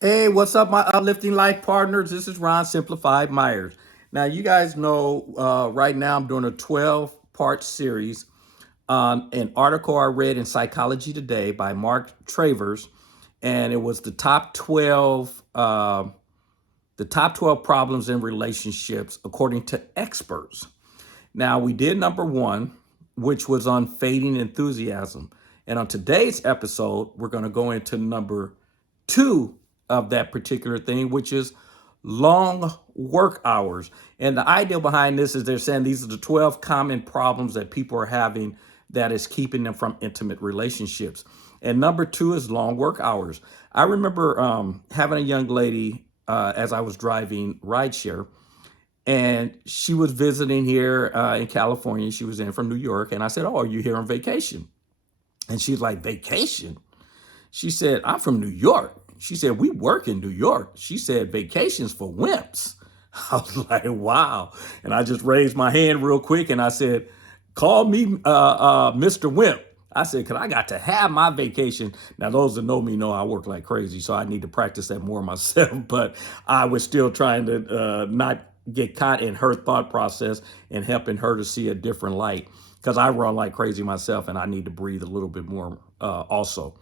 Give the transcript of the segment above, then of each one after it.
Hey, what's up, my uplifting life partners? This is Ron Simplified Myers. Now, you guys know right now I'm doing a 12-part series on an article I read in Psychology Today by Mark Travers, and it was the top 12 problems in relationships according to experts. Now, we did number one, which was on fading enthusiasm. And on today's episode, we're going to go into number two of that particular thing, which is long work hours. And the idea behind this is they're saying these are the 12 common problems that people are having that is keeping them from intimate relationships. And number two is long work hours. I remember having a young lady as I was driving rideshare, and she was visiting here in California. She was in from New York. And I said, "Oh, are you here on vacation?" And she's like, "Vacation?" She said, "I'm from New York." She said, "We work in New York." She said, "Vacations for wimps." I was like, wow. And I just raised my hand real quick and I said, "Call me Mr. Wimp." I said, "Cause I got to have my vacation." Now, those that know me know I work like crazy, so I need to practice that more myself. But I was still trying to not get caught in her thought process and helping her to see a different light. Because I run like crazy myself and I need to breathe a little bit more also.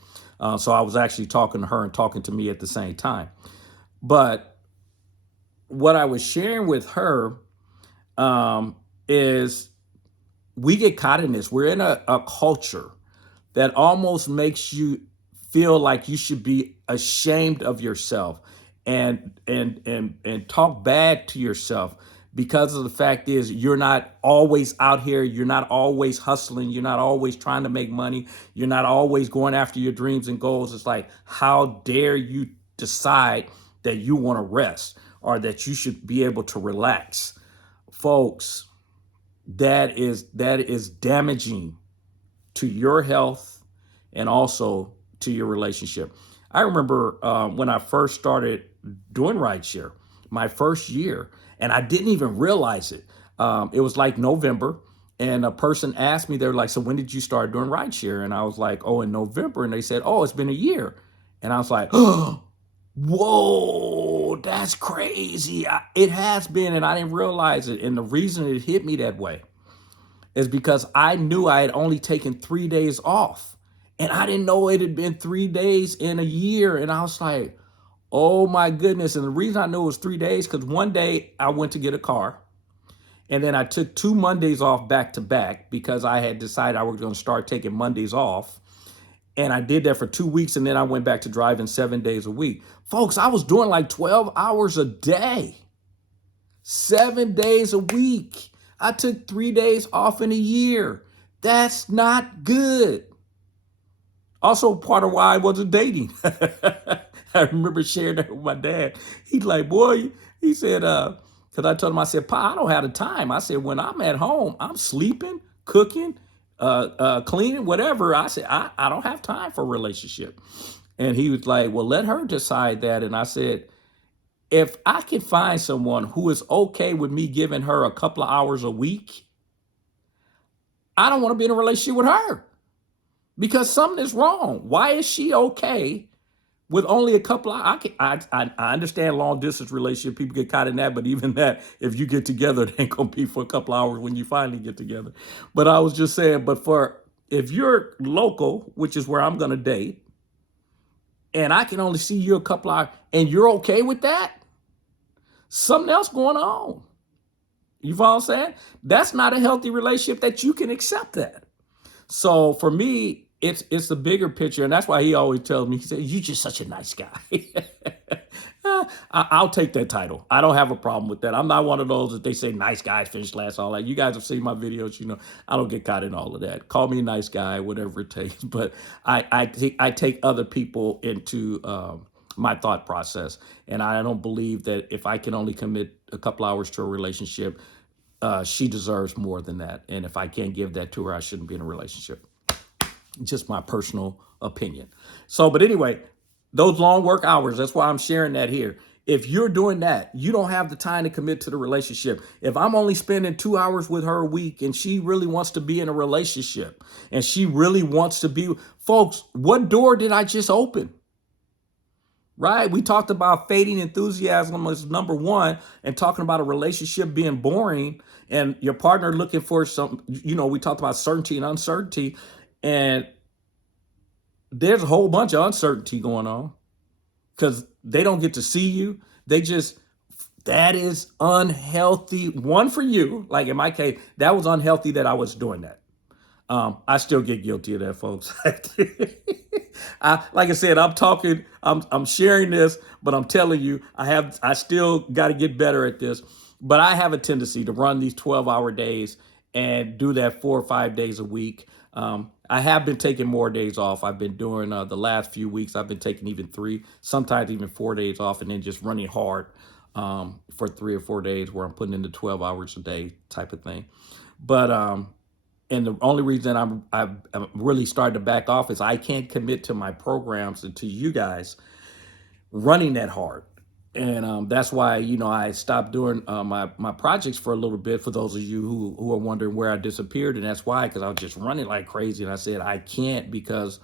So I was actually talking to her and talking to me at the same time. But what I was sharing with her is we get caught in this. We're in a culture that almost makes you feel like you should be ashamed of yourself and talk bad to yourself because of the fact is you're not always out here, you're not always hustling, you're not always trying to make money, you're not always going after your dreams and goals. It's like, how dare you decide that you want to rest or that you should be able to relax? Folks, that is damaging to your health and also to your relationship. I remember when I first started doing rideshare, my first year, and I didn't even realize it. It was like November, and a person asked me, they were like, "So when did you start doing rideshare?" And I was like, "Oh, in November." And they said, "Oh, it's been a year." And I was like, "Oh, whoa, that's crazy." It has been, and I didn't realize it. And the reason it hit me that way is because I knew I had only taken 3 days off. And I didn't know it had been 3 days in a year. And I was like, oh my goodness. And the reason I knew it was 3 days, because one day I went to get a car. And then I took 2 Mondays off back to back because I had decided I was going to start taking Mondays off. And I did that for 2 weeks. And then I went back to driving 7 days a week. Folks, I was doing like 12 hours a day, 7 days a week. I took 3 days off in a year. That's not good. Also, part of why I wasn't dating. I remember sharing that with my dad. He's like, "Boy," he said, because I told him, I said, "Pa, I don't have the time." I said, "When I'm at home, I'm sleeping, cooking, cleaning, whatever." I said, I don't have time for a relationship." And he was like, "Well, let her decide that." And I said, if I can find someone who is okay with me giving her a couple of hours a week, I don't want to be in a relationship with her because something is wrong. Why is she okay with only a couple of, I understand long distance relationship, people get caught in that, but even that, if you get together, it ain't gonna be for a couple of hours when you finally get together. But I was just saying, but for if you're local, which is where I'm gonna date, and I can only see you a couple of hours, and you're okay with that, something else going on. You follow what I'm saying? That's not a healthy relationship that you can accept that. So for me, it's the bigger picture, and that's why he always tells me, he said, "You're just such a nice guy." I'll take that title. I don't have a problem with that. I'm not one of those that they say nice guys finish last, all that. You guys have seen my videos, you know, I don't get caught in all of that. Call me a nice guy, whatever it takes. But I take other people into my thought process. And I don't believe that if I can only commit a couple hours to a relationship, she deserves more than that. And if I can't give that to her, I shouldn't be in a relationship. Just my personal opinion. So, but anyway, those long work hours, that's why I'm sharing that here. If you're doing that, you don't have the time to commit to the relationship. If I'm only spending 2 hours with her a week and she really wants to be in a relationship and she really wants to be, folks, what door did I just open? Right? We talked about fading enthusiasm as number one, and talking about a relationship being boring and your partner looking for some, we talked about certainty and uncertainty. And there's a whole bunch of uncertainty going on because they don't get to see you. They just, that is unhealthy. One, for you, like in my case, that was unhealthy that I was doing that. I still get guilty of that, folks. Like I said, I'm sharing this, but I'm telling you, I still got to get better at this. But I have a tendency to run these 12-hour days and do that 4 or 5 days a week. I have been taking more days off. I've been doing the last few weeks, I've been taking even 3, sometimes even 4 days off, and then just running hard for 3 or 4 days where I'm putting in the 12 hours a day type of thing. But and the only reason I'm really starting to back off is I can't commit to my programs and to you guys running that hard. And that's why, I stopped doing my projects for a little bit, for those of you who are wondering where I disappeared. And that's why, because I was just running like crazy. And I said, I can't, because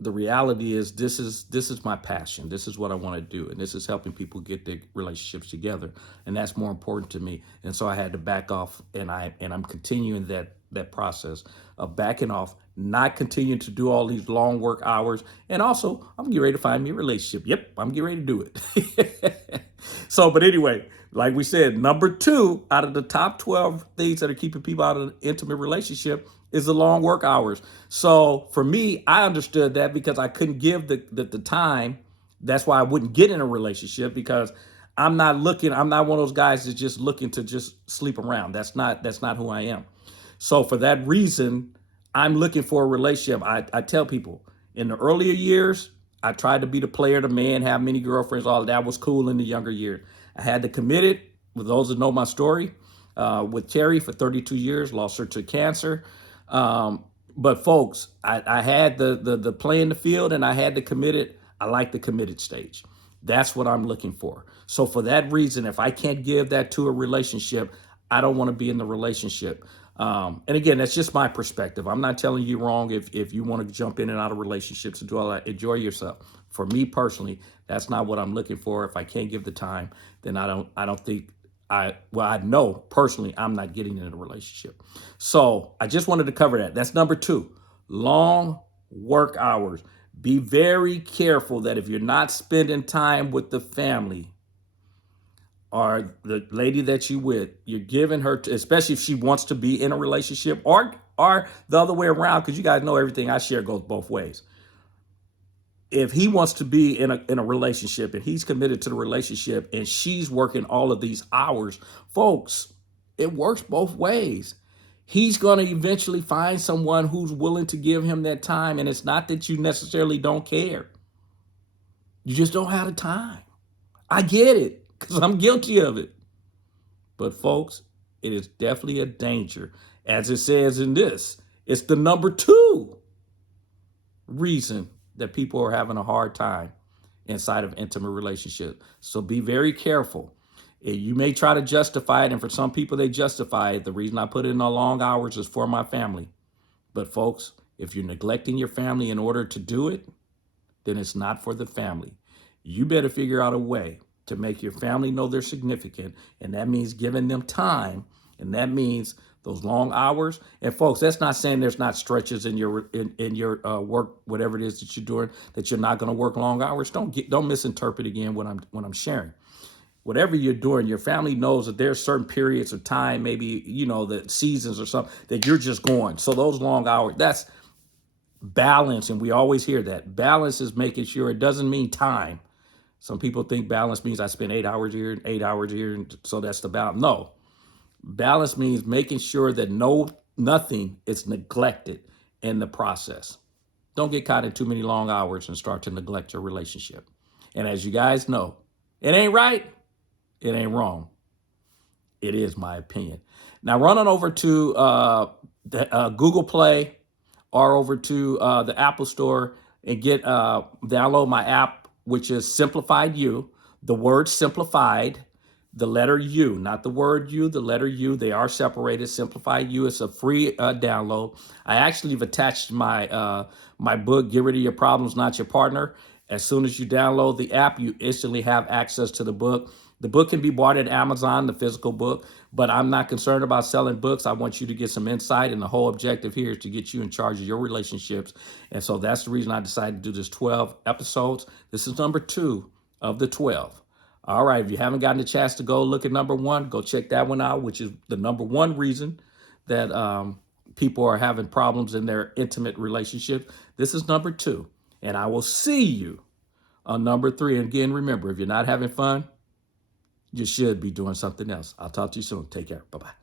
the reality is this is my passion. This is what I want to do. And this is helping people get their relationships together. And that's more important to me. And so I had to back off, and I'm continuing that process of backing off, not continuing to do all these long work hours. And also, I'm getting ready to find me a relationship. Yep, I'm getting ready to do it. So, but anyway, like we said, number 2 out of the top 12 things that are keeping people out of an intimate relationship is the long work hours. So for me, I understood that because I couldn't give the time. That's why I wouldn't get in a relationship, because I'm not one of those guys that's just looking to just sleep around. That's not who I am. So for that reason, I'm looking for a relationship. I tell people, in the earlier years, I tried to be the player, the man, have many girlfriends, all that was cool in the younger years. I had to commit it. With those that know my story, with Terry for 32 years, lost her to cancer. But folks, I had the play in the field, and I had to commit it. I like the committed stage. That's what I'm looking for. So for that reason, if I can't give that to a relationship, I don't want to be in the relationship. And again, that's just my perspective. I'm not telling you wrong. If you want to jump in and out of relationships and do all that, enjoy yourself. For me personally, that's not what I'm looking for. If I can't give the time, then I don't think I know personally I'm not getting in a relationship. So I just wanted to cover that. That's number 2, long work hours. Be very careful that if you're not spending time with the family or the lady that you with, you're giving her, especially if she wants to be in a relationship, or the other way around, because you guys know everything I share goes both ways. If he wants to be in a relationship and he's committed to the relationship and she's working all of these hours, folks, it works both ways. He's going to eventually find someone who's willing to give him that time. And it's not that you necessarily don't care. You just don't have the time. I get it, because I'm guilty of it. But folks, it is definitely a danger. As it says in this, it's the number 2 reason that people are having a hard time inside of intimate relationships. So be very careful. You may try to justify it, and for some people they justify it. The reason I put in the long hours is for my family. But folks, if you're neglecting your family in order to do it, then it's not for the family. You better figure out a way to make your family know they're significant, and that means giving them time, and that means those long hours. And folks, that's not saying there's not stretches in your work, whatever it is that you're doing, that you're not going to work long hours. Don't misinterpret again what I'm sharing. Whatever you're doing, your family knows that there's certain periods of time, maybe the seasons or something, that you're just going. So those long hours, that's balance, and we always hear that. Balance is making sure, it doesn't mean time. Some people think balance means I spend 8 hours here and 8 hours here, and so that's the balance. No. Balance means making sure that nothing is neglected in the process. Don't get caught in too many long hours and start to neglect your relationship. And as you guys know, it ain't right, it ain't wrong. It is my opinion. Now run on over to Google Play or over to the Apple Store and download my app, which is Simplified You. The word simplified, the letter U, not the word you, the letter U. They are separated. Simplified You. It's a free download. I actually have attached my book, Get Rid of Your Problems, Not Your Partner. As soon as you download the app, you instantly have access to the book. The book can be bought at Amazon, the physical book, but I'm not concerned about selling books. I want you to get some insight, and the whole objective here is to get you in charge of your relationships. And so that's the reason I decided to do this 12 episodes. This is number 2 of the 12. All right, if you haven't gotten a chance to go look at number 1, go check that one out, which is the number 1 reason that people are having problems in their intimate relationship. This is number 2, and I will see you on number 3. And again, remember, if you're not having fun, you should be doing something else. I'll talk to you soon. Take care. Bye-bye.